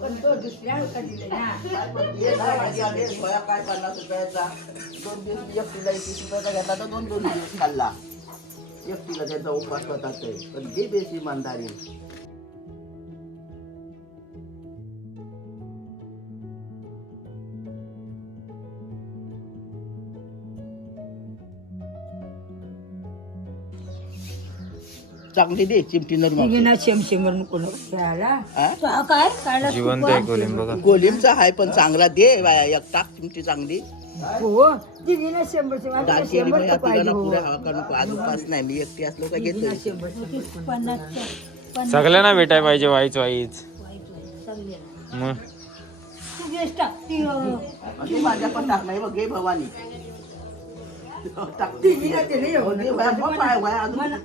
पण तो दुसऱ्या का दिले ना काय 50 रुपयाचा 2 दिवस मी एकटीला 21 रुपयाचा घेतला तर 2 दिवस खाल्ला एकटीला त्याचा उपास होता ते पण जे बेस इमानदारी चांगली दे चिमटीनर तिघीना शेमशेंगर नको खेळायला काय काढला जिवंत आहे कोलिम बघा. कोलिमचा आहे पण चांगला दे बाया एक टाक चिमटी चांगली हो तिघीना शंभर दालची आणि शंभर या तिघांना पाहिजे पुऱ्या हवा का नको आज उपास नाही मी एकटी असलो का घेतो शंभर सगळ्यांना भेटाय पाहिजे वाईच वाईच मग आणि माझ्या पण टाक नाही बघ घे भवानी टाकते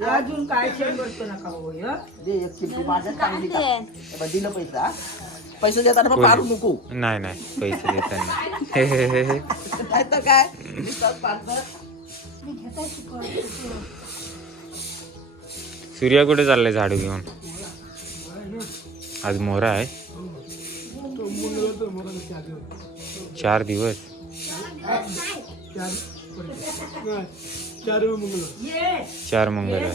अजून काय शंभर नका हो दे एक चिमटी माझ्या चांगली टाक दिलं पैसा पैसे देताना मग पाडू नको नाही नाही पैसे देताना काय तर काय पार्टनर सूर्या कुठे चाललाय झाडू घेऊन आज मोहरा आहे 4 दिवस चार मंगळवार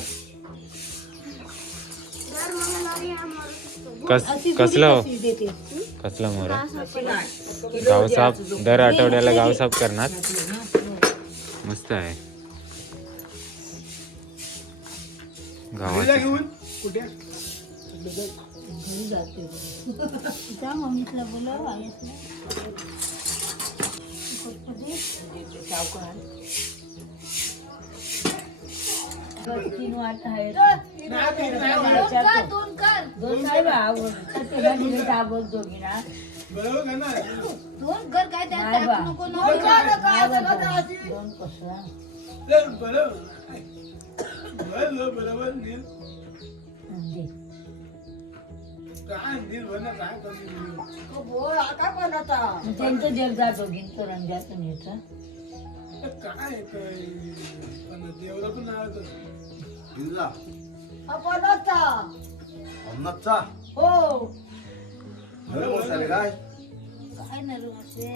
कसला हो कसला मोहरा गावसाफ दर आठवड्याला गावसाफ करणार मस्त आहे गावाची तीन वाट आहे दोन काय आवड दोघीना दोन कर काय नाही बा. दोन कसं त्यांचं जग जा दोघींचं रंजातून यायचं हो काय काय नाही रे असे.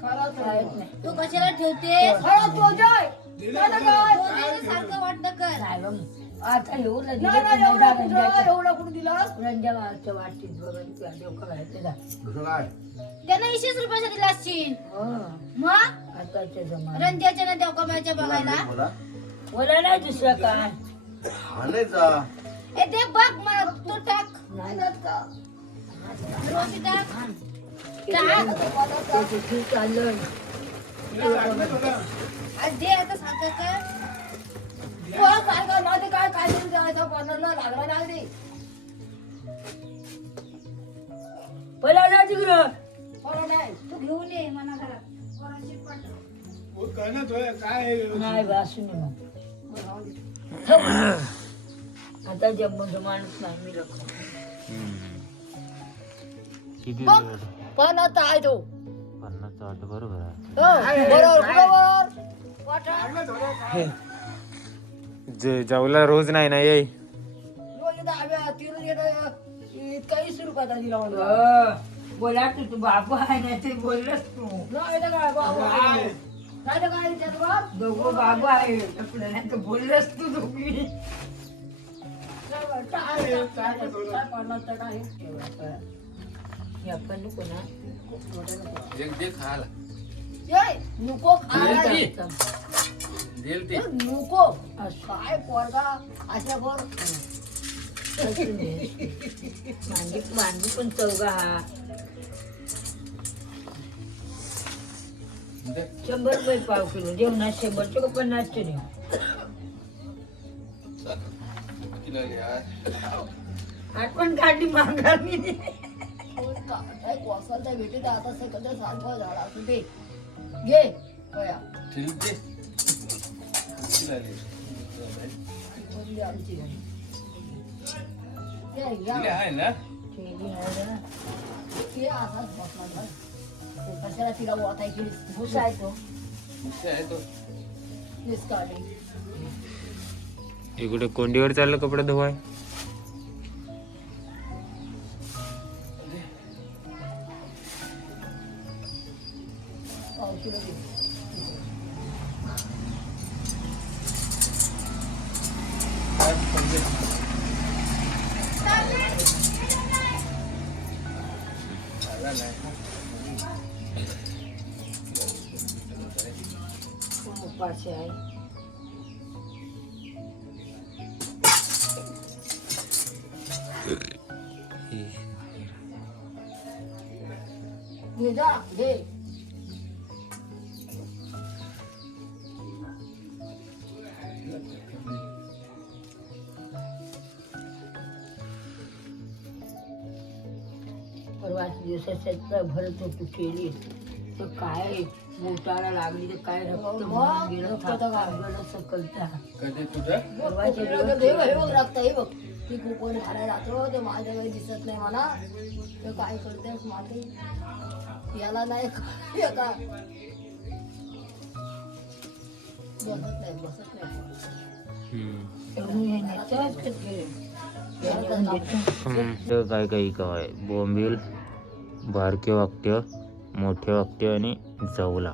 काहीच नाही तू कशाला ठेवतेस सारखं वाटतं कर नाही बा. आता येऊ रंजा वाटतील बघा देव करायचं जा. दुसरं काय त्यांना 20 रुपयाचा दिला असशील हो मग आताच्या जमान्यात रंजाच्या ना देव कमायच्या बघायला बोला बोला नाही दुसरं काय आणायचा ए ते बघ मग तू टाक नाही रोटी टाक त्याचं चाललं आज दे आता सारखं कर काय काय लागला लागली पहिला ना तिकडं तू घेऊन ये मना घरात कोणाची पण नाही बा असू नये मग. आता जम्मूच माणूस नाही मी लोक किती पण आता आहे तो 50 वाटत बरोबर आहे बरोबर जेवला रोज नाही ना येई इतका 20 रुपयाचा दिला बोला तू बाबू आहे ना ते बोललंस तू दोघं बाबू आहे आपलं नाही तर बोललंस तू दोघी आपण नको ना नको नको काय पोरगा अशा बर मांडी पण चौगा हा 100 रुपये पाव किलो जेवणात 100 का 50 देऊ आठवण काढली माघारी भेटे आता सगळं सारखं झाडा असू दे घे कशाला तिला वाटाय केली भुसा आहे तो इकडे कोंडीवर चाललं कपडे धुवाय मावशीला दे. खूप उपाशी आहे. घे जा, घे. परवाच्या दिवसाच्या भरत तू केली तर काय बोटाला लागली तर काय रक्त मग गेलं थांबलं सकलता. परवाच्या दिवस रक्त हे बघ ती कुपन घालायला जातो ते माझ्या काही दिसत नाही मला तर काय करतेस माती याला नाही का बसत नाही काय काही काय बोंबील, बारके वाक्य, मोठे वाक्य आणि जवला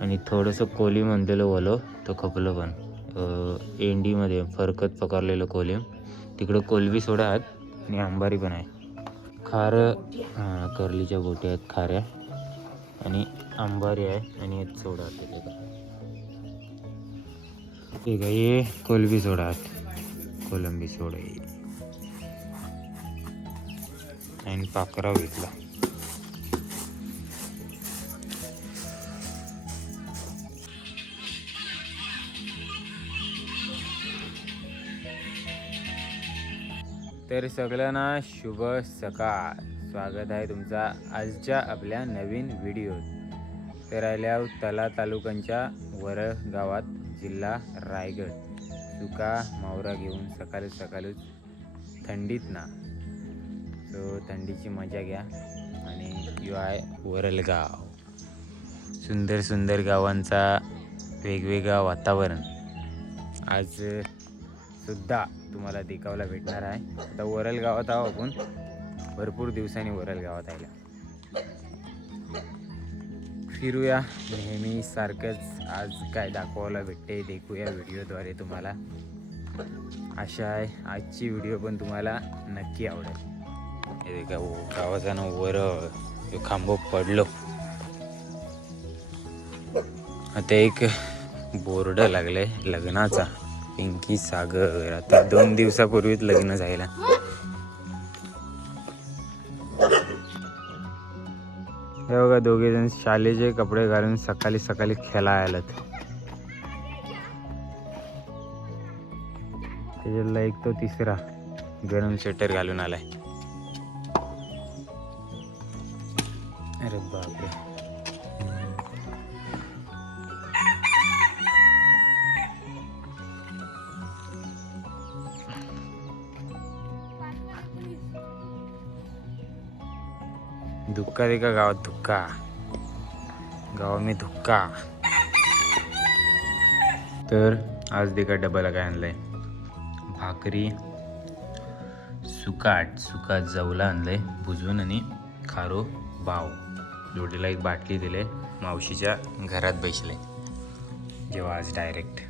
आणि थोडंसं कोली म्हणलेलं वलो तो खपलं पण एंडीमध्ये फरकत पकडलेलं कोलिम तिकडं कोलबी सोडा आहेत आणि अंबारी पण आहे. खारं हां करलीच्या बोटी आहेत खाऱ्या आणि अंबारी आहे आणि एक सोडा आहे ठीक आहे. हे कोलबी सोडा आहेत कोलंबी सोडा आणि पाकराव घेतला. तर सगळ्यांना शुभ सकाळ. स्वागत आहे तुमचा आजच्या आपल्या नवीन व्हिडिओत. तर राहिल्या तला तालुक्यांच्या वरळ गावात जिल्हा रायगड सुका मावरा घेऊन सकाळीच थंडीत ना तो थंडीची मजा घ्या. आणि यो आहे वरळ गाव. सुंदर सुंदर गावांचा वेगवेगळा वातावरण आज सुद्धा तुम्हाला देखावला भेटणार आहे. आता वरळ गावात आहो आपण भरपूर दिवसांनी वरळ गावात आला. फिरूया नेहमी सारखंच. आज काय दाखवायला भेटते देखूया व्हिडिओद्वारे तुम्हाला. आशा आहे आजची व्हिडिओ पण तुम्हाला नक्की आवडेल. हे का गावाचा ना वरळ खांबो पडलो. आता एक बोर्ड लागलाय लग्नाचा पिंकी सागर. आता 2 दिवसापूर्वीच लग्न झालं. हे बघा दोघे जण शालेचे कपडे घालून सकाळी खेळायला. त्याच्यातला एक तो तिसरा गरम स्वेटर घालून आलाय. अरे बापरे. धुक्का देखा गावात धुक्का. गावा मी धुक्का. तर आज देखा डब्याला काय आणलंय भाकरी सुका जवला आणलंय भुजून आणि खारो बाव. जोडीला एक बाटली दिले. मावशीच्या घरात बसले जेव्हा आज डायरेक्ट.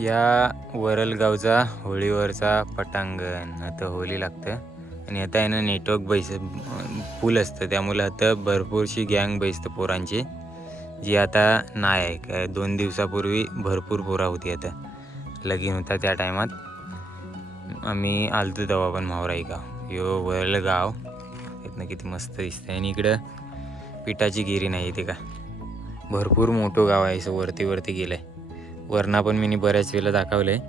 या वरळ गावचा होळीवरचा पटांगण. आता होळी लागतं आणि आता आहे ना नेटवर्क फुल असतं त्यामुळे आता भरपूरशी गँग बैसतं पोरांची जी आता नाही आहे. काय 2 दिवसापूर्वी भरपूर पोरा होती. आता लगीन होता त्या टायमात आम्ही आलतो तेव्हा पण मावराई गाव. यो वरळ गाव इथनं किती मस्त दिसतं. आणि इकडं पिठाची गिरी नाही येते का. भरपूर मोठं गाव आहे. असं वरती गेलं आहे. वरना पण मी बऱ्याच वेळेला दाखवलं आहे.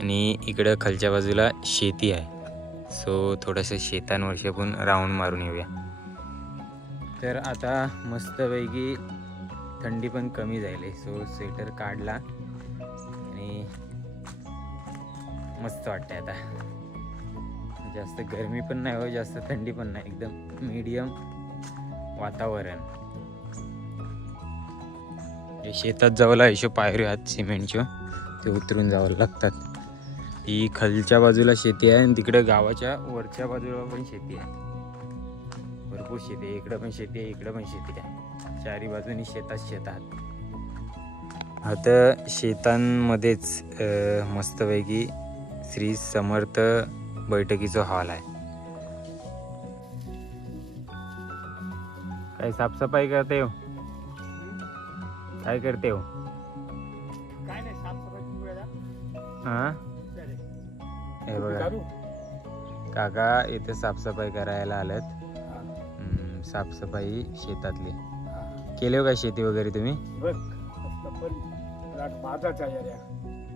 आणि इकडं खालच्या बाजूला शेती आहे. सो थोडंसं शेतांवरशी आपण राऊंड मारून येऊया. तर आता मस्तपैकी थंडी पण कमी झाली. सो स्वेटर काढला आणि मस्त वाटतंय आता. जास्त गरमी पण नाही हो जास्त थंडी पण नाही. एकदम मीडियम वातावरण. शेतात जावला हिशो पायऱ्या आहेत सिमेंटच्या ते उतरून जावं लागतात. ही खालच्या बाजूला शेती आहे आणि तिकडे गावाच्या वरच्या बाजूला पण शेती आहे. भरपूर शेती आहे. इकडं पण शेती आहे, इकडं पण शेती आहे. चारी बाजूनी शेतात. आता शेतांमध्येच मस्तपैकी श्री समर्थ बैठकीचा हॉल आहे. काय साफसफाई करते हो? काय करते हो? काय नाही साफसफाई वेळा हा हे बघा काका इथे साफसफाई करायला आलेत. साफसफाई शेतातली केली हो का शेती वगैरे तुम्ही? बघ पण माझाच आहे यार.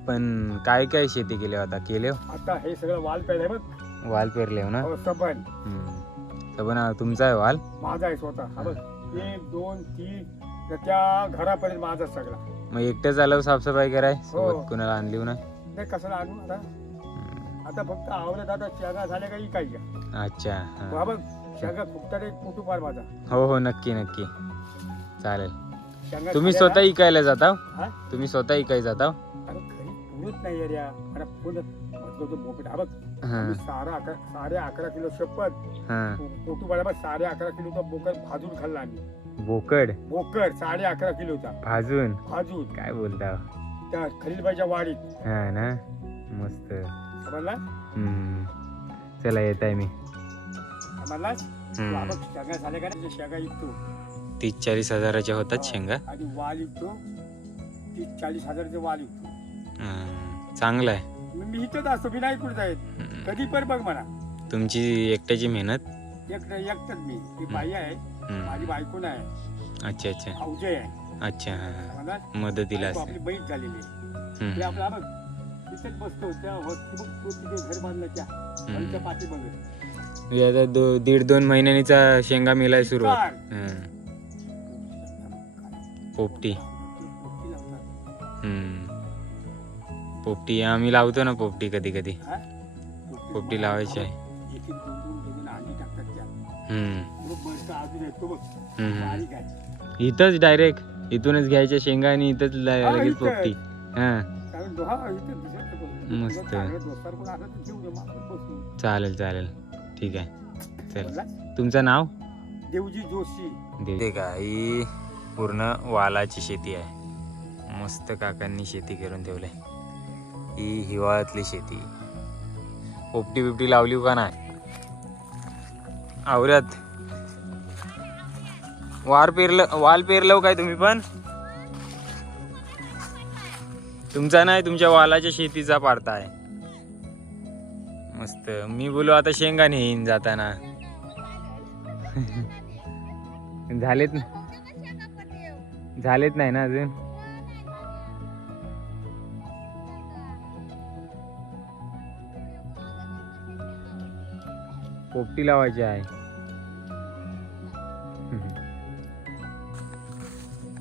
पण काय काय शेती केली आता केले हो? आता हे सगळं वाल पेरलंय बघ. वाल पेरले हो ना? हो, सबन पण तुमचा आहे वाल? माझा आहे स्वतः. हा बघ 1 2 3 तर त्या घरापर्यंत माझा सगळा. मग एकटं झालं साफसफाई कराय हो. सोबत कुणाला आणली ना? नाही कसं आणू आता. आता फक्त आवडत आता शेगा झाल्या काही काही. अच्छा हा बघ शेगा फुकतात एक कुटुंब आहे माझा. हो नक्की चालेल. शेंगा तुम्ही झाल्या स्वतः इकायला जाता? हा? तुम्ही स्वतः इकाय जाता? अरे घरी पुरत नाही यार या. अरे पुढं म्हटलं तो बोकड. हा बघ हा मी 11.5 किलो शपथ हा कुटुंब आहे बघ. 11.5 किलोचा बोकड भाजून खाल्ला आम्ही. बोकड 11.5 किलोचा भाजून? भाजून काय बोलता? त्या खलीलबाईच्या वाडीत. हा ना मस्त. समजला चला येत आहे मी. समजलास? तू शेंगा झाल्या का नाही? शेंगा विकतो 30-40 हजाराच्या होतात शेंगा. आणि वाल विकतो 30-40 हजाराचे वाल विकतो. चांगलं आहे. मी इथंच असतो. मी नाही कुठे जाईल. कधी पण बघ म्हणा. तुमची एकट्याची मेहनत? एकटंच मी. ती बाई आहे माझी बायको नाही. अच्छा अवजय आहे. अच्छा समजला? मदतीला तो असते. आपली बहीण झालेली आहे. ते आपला बघ तिथेच बसतो. त्या वस्ती बघ तो तिथे घर बांधलं त्या घरच्या पाठी बघ. आता 1.5-2 महिन्यांनीचा शेंगा मिलाय सुरुवात. पोपटी पोपटी आम्ही लावतो ना. पोपटी कधी पोपटी लावायची आहे. इथंच डायरेक्ट इथूनच घ्यायच्या शेंगा आणि इथंच लगेच पोपटी. हा मस्त. चालेल ठीक आहे. चल तुमचं नाव? देवजी जोशी. देते का? ही पूर्ण वालाची शेती आहे. मस्त काकांनी शेती करून ठेवली. ही हिवाळ्यातली शेती. पोपटी बिपटी लावली का नाही? आवऱ्यात वाल पेरलं काय तुम्ही पण? तुमचा नाही, तुमच्या वालाच्या शेतीचा पाडता आहे. मस्त. मी बोलू आता शेंगा नेईन जाताना. झालेत नाही ना अजून. पोपटी लावायची आहे.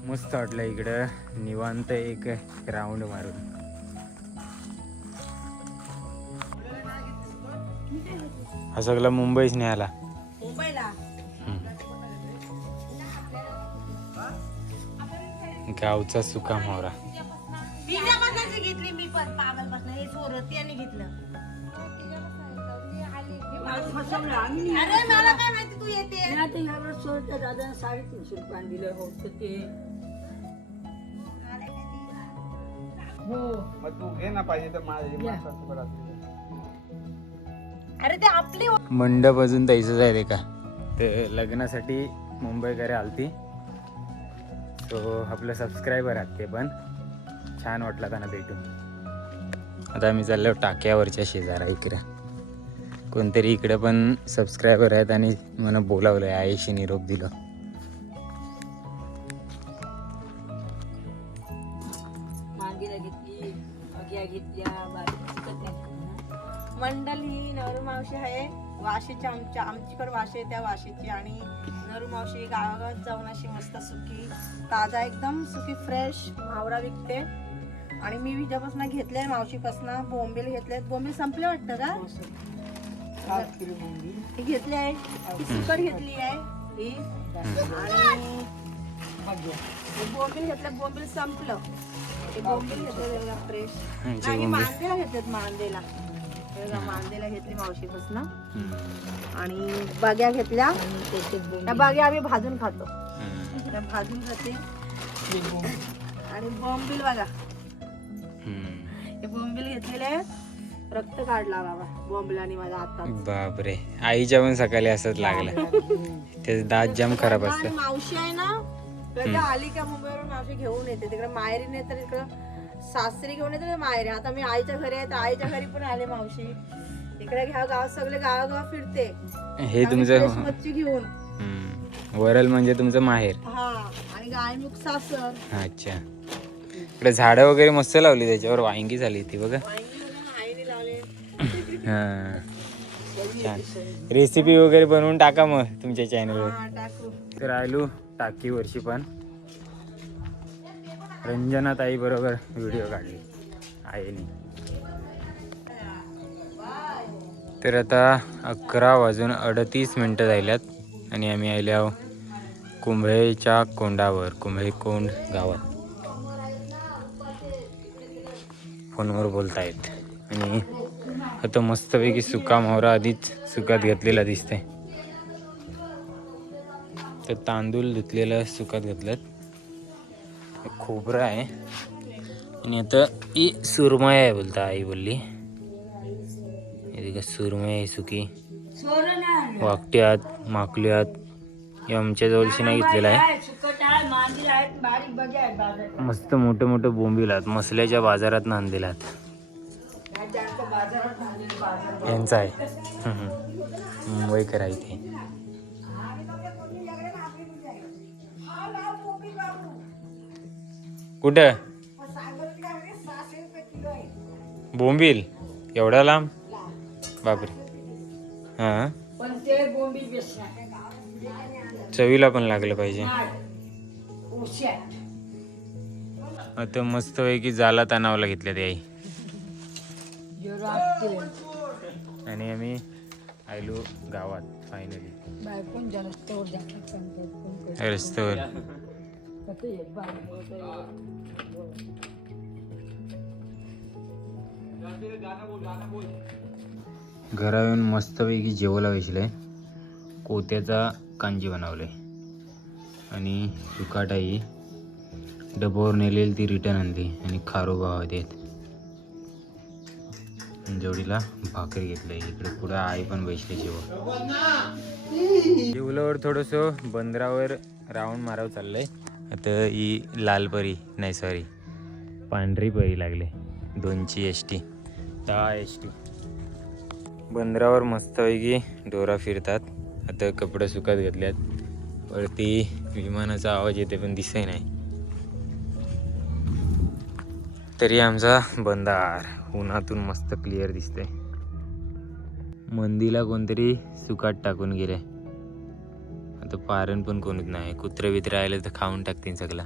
मस्त वाटलं इकडं निवांत एक राऊंड मारून. हा सगळं मुंबईच न्यायला. गावचा सुका मोहरा. घेतली मी पण पागलपासून हे चोरत याने घेतलं. अरे मला काय माहिती तू येते. सोडत्या दादा 350 रुपयाने दिलं होतं ते. मग तू घे ना पाहिजे तर माझे. अरे ते आपली मंडप अजून द्यायचं आहे का? ते लग्नासाठी मुंबईकडे आलती. तो आपलं सबस्क्रायबर आहेत ते पण. छान वाटलं त्यांना भेटून. आता आम्ही चाललो टाक्यावरच्या शेजारा इकडे. कोणतरी इकडे पण सबस्क्रायबर आहेत आणि मला बोलावलं आहे. आईशी निरोप दिलं. मांडीला घेतली, अग्या घेतल्या, मंडल ही नरू मावशी आहे वाशीची. आमच्याकडे वाशी आहे त्या वाशीची. आणि नरू मावशी गावागावात जाऊन अशी मस्त सुकी ताजा एकदम सुकी फ्रेश मावरा विकते. आणि मी विजापासून घेतले मावशीपासून बोंबील घेतले. बोंबील संपले वाटतं का? ही घेतली आहे. ही सुकट घेतली आहे ही. आणि बोंबील घेतलं. बोंबील संपलं. बोंबील घेतले फ्रेश. आणि मांदेला घेतलेत. मांदेला मांदेला घेतली मावशीपासून हम्म. आणि बाग्या घेतल्या. आणि त्याचे त्या बाग्या आम्ही भाजून खातो. हम्म. त्या भाजून खाते. बोंबील. आणि बोंबील बघा, हम्म. हे बोंबील घेतलेले रक्त काढला बाबा बोंबिलानी माझ्या हातात. बापरे, आईच्या पण सकाळी असंच लागलं. त्याचे दात जाम खराब आणि असतात. मावशी आहे ना, कधी आली का मुंबईवरून मावशी घेऊन येते. तिकडे माहेरी नाही तर इकडं सासरी घेऊन येते माहेरी. आता मी आईच्या घरी आहे तर आईच्या घरी पण आले मावशी. इकडे घ्या गाव सगळे गावागाव फिरते हे तुमचं फ्रेश मच्छी घेऊन. हम्म. वरल म्हणजे तुमचं माहेर. हा, आणि गायमुख सासर. अच्छा, इकडे झाडं वगैरे मस्त लावली, त्याच्यावर वांगी झाली ती बघा. वांगी बघा, आईने लावले. हा, छान. रेसिपी वगैरे बनवून टाका मग तुमच्या चॅनलवर. हा, टाकू. तर आलू टाकी वर्षी पण रंजना ताई बरोबर व्हिडिओ काढली आईने. तर आता 11:38 झाल्यात आणि आम्ही आले आहो कुंभळेच्या कोंडावर, कुंभळे कोंड गावात. फोनवर बोलतायत आणि आता मस्तपैकी सुका मावरा आधीच सुकात घेतलेला दिसतंय. तर तांदूळ धुतलेलं सुकात घेतलं, खोबरं आहे आणि आता ही सुरमई आहे बोलता आई बोलली. सुरमई आहे सुकी, सोनं नाही आणलं. वाकट्यात माकल्यात. हे आमच्या जवळशी नाही घेतलेला आहे. सुकट आहे, मांदील आहेत, बारीक बगे आहेत बाजारात. मस्त मोठे मोठे बोंबील आहेत, मसल्याच्या बाजारात नांदिलात. या जास्त बाजारात आणलेली बाजार. यांचा आहे. मुंबईकर आहे ते. कुठं बोंबील एवढा लांब? बापरे. हा, पण ते बोंबील बेस्ट नाही. चवीला पण लागलं पाहिजे. ओशी आहे. आता मस्त पैकी जाला तानावला घेतल्या ते आई. जेवढं असतील. आणि आम्ही आयलो गावात फायनली. बायकोन ज्या रस्त्यावर जातात पण ते कोण करतं. रस्त्यावर कसं येत बाहेर. घरा येऊन मस्तपैकी जेवायला बसले. कोत्याचा कांजी बनवले आणि सुकाटाई डब्यावर नेलेली ती रिटर्न आणली आणि खारो भाव देत. जोडीला भाकरी घेतली. इकडे पुढं आई पण बसली जेवण. जेवल्यावर थोडंसं बंदरावर राऊंड मारावं चाललंय. आता ही लाल परी नाही सॉरी पांढरी परी लागले. 2ची एसटी 10 एसटी. बंदरावर मस्तपैकी डोरा फिरतात. आता कपडे सुकत घेतल्यात. वरती विमानाचा आवाज येते पण दिसत नाही. तरी आमचा बंदार उन्हातून मस्त क्लिअर दिसतंय. मंदीला कोणतरी सुकाट टाकून गेले. आता पारण पण कोणीच नाही. कुत्रे बित्रे आले तर खाऊन टाकतील सगळा.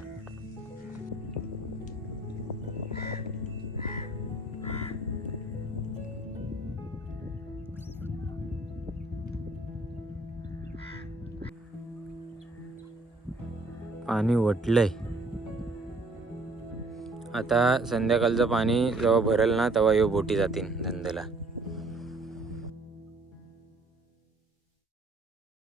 पाणी वटलंय. आता संध्याकाळचं पाणी जेव्हा भरेल ना तेव्हा यो बोटी जातील धंद्याला.